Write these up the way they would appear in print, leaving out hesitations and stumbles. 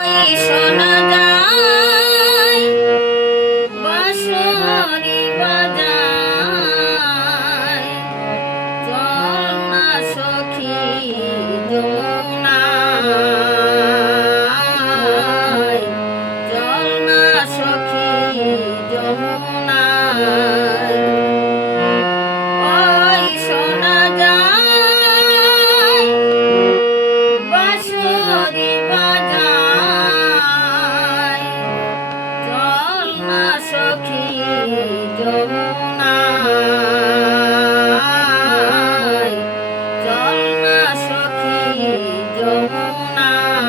ওই শোনা যায় বাঁশরি বাজায়, চল না সখী যমুনায়, চল না সখী যমুনায়। ওই শোনা যায় বাঁশরি বাজায়, চল না সখী যমুনায়, চল না সখী যমুনায়।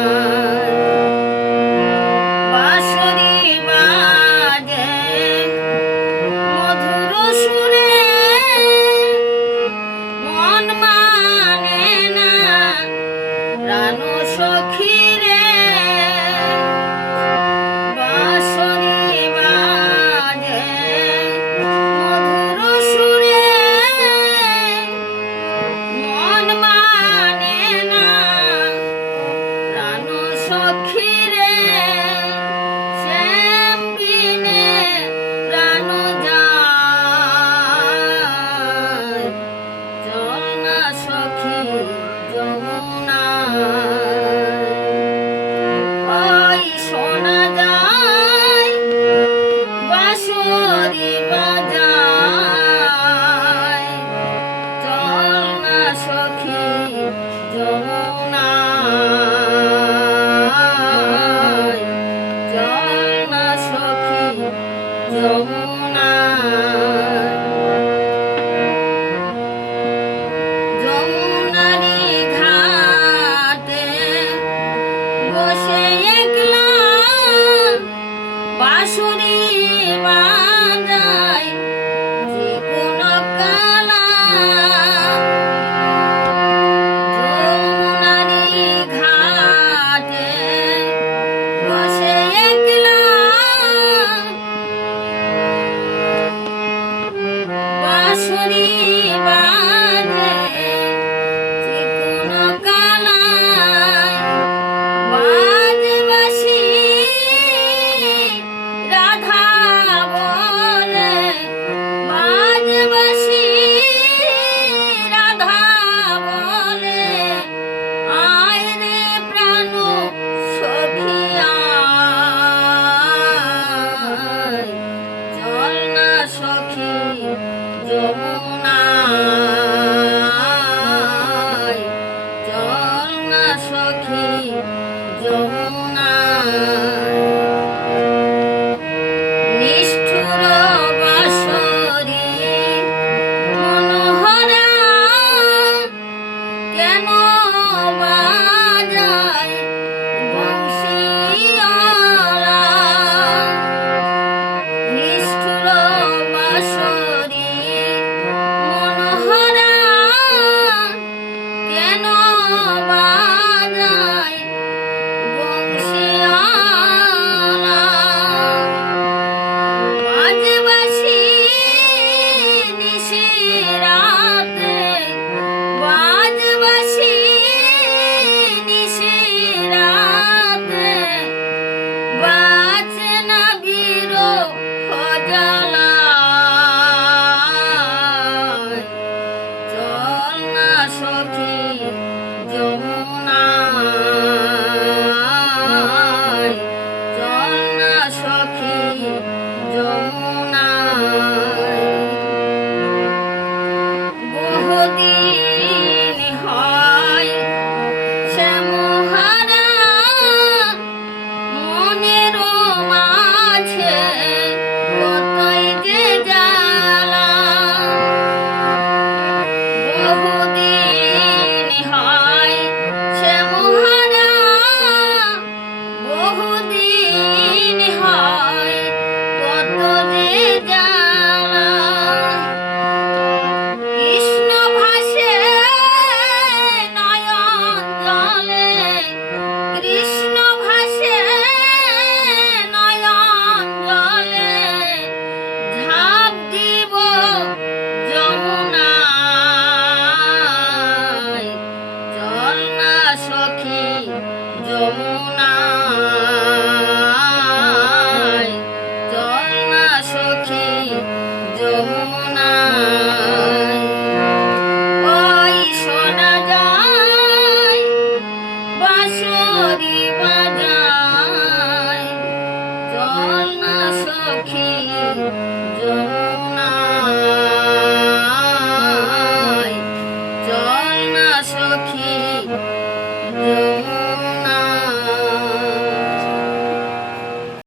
বাঁশরি বাজে মধুর সুরে, মন মানে না প্রাণ সখী রে। বাঁশরি বাজে মধুর সুরে, মন মানে না প্রাণ সখী রে। শ্যাম বিনে প্রাণ যায়, চল না সখী যমুনায়। ওই শোনা যায় বাঁশরি বাজায়, চল না সখী যমুনায়, চল না সখী যমুনায়। যমুনারি ঘাটে বসে একলা বাঁশরি বাজায় যে কোনো কালা। যমুনারি ঘাটে বসে একলা বাঁশরি বাজে যে কোনো কালায়। বাজে বাঁশি রাধা সখী